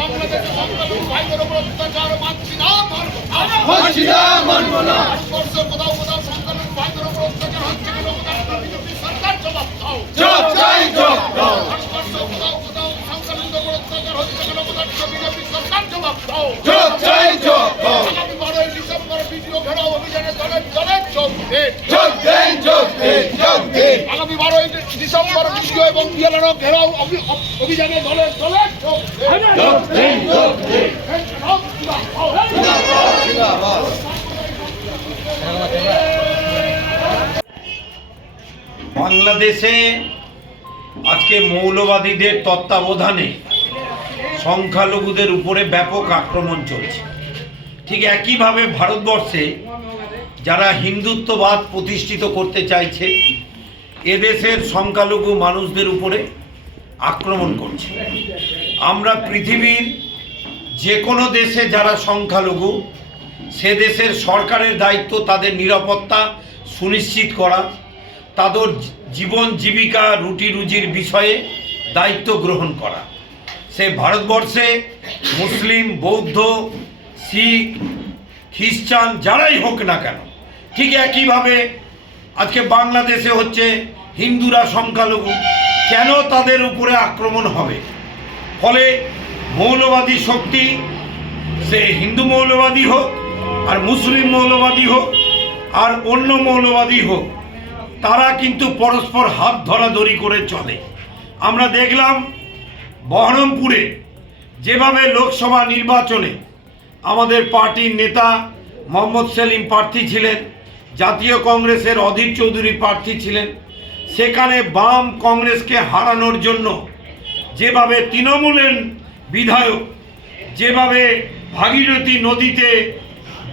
বাংলাদেশে সংখ্যালঘু ভাইদের উপর অত্যাচার মানছি না, মানব না। ভারতবর্ষের কোথাও কোথাও সংখ্যালঘু ভাইদের উপর অত্যাচার হচ্ছে কেন? বিজেপি সরকার জবাব দাও। জবাব চাই, জবাব দাও। ভারতবর্ষের কোথাও কোথাও সংখ্যালঘুদের উপর অত্যাচার হচ্ছে কেন? বিজেপি সরকার জবাব দাও। জবাব চাই, জবাব দাও। আগামী 12 ডিসেম্বর ভিডিও ঘেরাও অভিযানে দলে দলে যোগ দিন। যোগ দিন, যোগ দিন, যোগ দিন। আগামী 12 ডিসেম্বর ভিডিও এবং বিএলআর ঘেরাও অভিযানে দলে দলে যোগ দিন। যোগ দিন, যোগ দিন। বাংলাদেশে আজকে মৌলবাদীদের তত্ত্বাবধানে সংখ্যালঘুদের উপরে ব্যাপক আক্রমণ চলছে। ঠিক একইভাবে ভারতবর্ষে যারা হিন্দুত্ববাদ প্রতিষ্ঠিত করতে চাইছে এদেশের সংখ্যালঘু মানুষদের উপরে আক্রমণ করছে। আমরা পৃথিবীর যে কোনো দেশে যারা সংখ্যালঘু সে দেশের সরকারের দায়িত্ব তাদের নিরাপত্তা সুনিশ্চিত করা, তাদের জীবন জীবিকা রুটি রুজির বিষয়ে দায়িত্ব গ্রহণ করা। সে ভারতবর্ষে মুসলিম, বৌদ্ধ, শিখ, খ্রিস্টান যারাই হোক না কেন, ঠিক একইভাবে আজকে বাংলাদেশে হচ্ছে হিন্দুরা সংখ্যালঘু, কেন তাদের উপরে আক্রমণ হবে? ফলে মৌলবাদী শক্তি, সে হিন্দু মৌলবাদী হোক আর মুসলিম মৌলবাদী হোক আর অন্য মৌলবাদী হোক, তারা কিন্তু পরস্পর হাত ধরাধরি করে চলে। আমরা দেখলাম বহরমপুরে যেভাবে লোকসভা নির্বাচনে আমাদের পার্টির নেতা মোহাম্মদ সেলিম প্রার্থী ছিলেন, জাতীয় কংগ্রেসের অধীর চৌধুরী প্রার্থী ছিলেন, সেখানে বাম কংগ্রেসকে হারানোর জন্য যেভাবে তৃণমূলের বিধায়ক যেভাবে ভাগীরথী নদীতে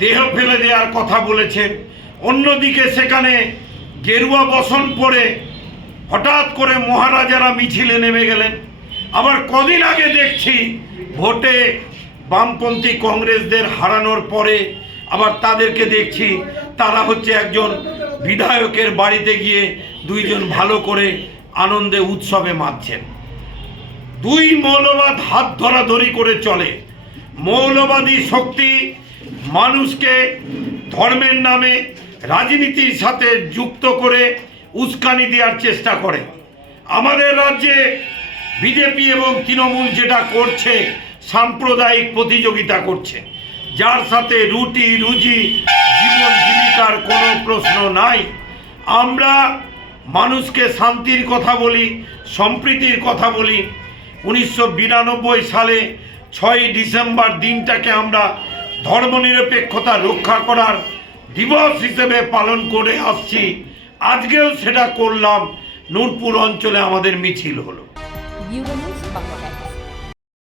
দেহ ফেলে দেওয়ার কথা বলেছেন, অন্যদিকে সেখানে গেরুয়া বসন পরে হঠাৎ করে মহারাজারা মিছিলে নেমে গেলেন। আবার কদিন আগে দেখছি ভোটে বামপন্থী কংগ্রেসদের হারানোর পরে আবার তাদেরকে দেখছি তারা হচ্ছে একজন বিধায়কের বাড়িতে গিয়ে দুইজন ভালো করে আনন্দে উৎসবে মাতছেন। দুই মৌলবাদ হাত ধরাধরি করে চলে। মৌলবাদী শক্তি মানুষকে ধর্মের নামে রাজনীতির সাথে যুক্ত করে উস্কানি দেওয়ার চেষ্টা করে। আমাদের রাজ্যে বিজেপি এবং তৃণমূল যেটা করছে, সাম্প্রদায়িক প্রতিযোগিতা করছে, যার সাথে রুটি রুজি জীবন জীবিকার কোনো প্রশ্ন নাই। আমরা মানুষকে শান্তির কথা বলি, সম্প্রীতির কথা বলি। 1992 সালে 6 ডিসেম্বর দিনটাকে আমরা ধর্মনিরপেক্ষতা রক্ষা করার দিবস হিসেবে পালন করে আসছি। আজকেও সেটা করলাম। নূরপুর অঞ্চলে আমাদের মিছিল হলো।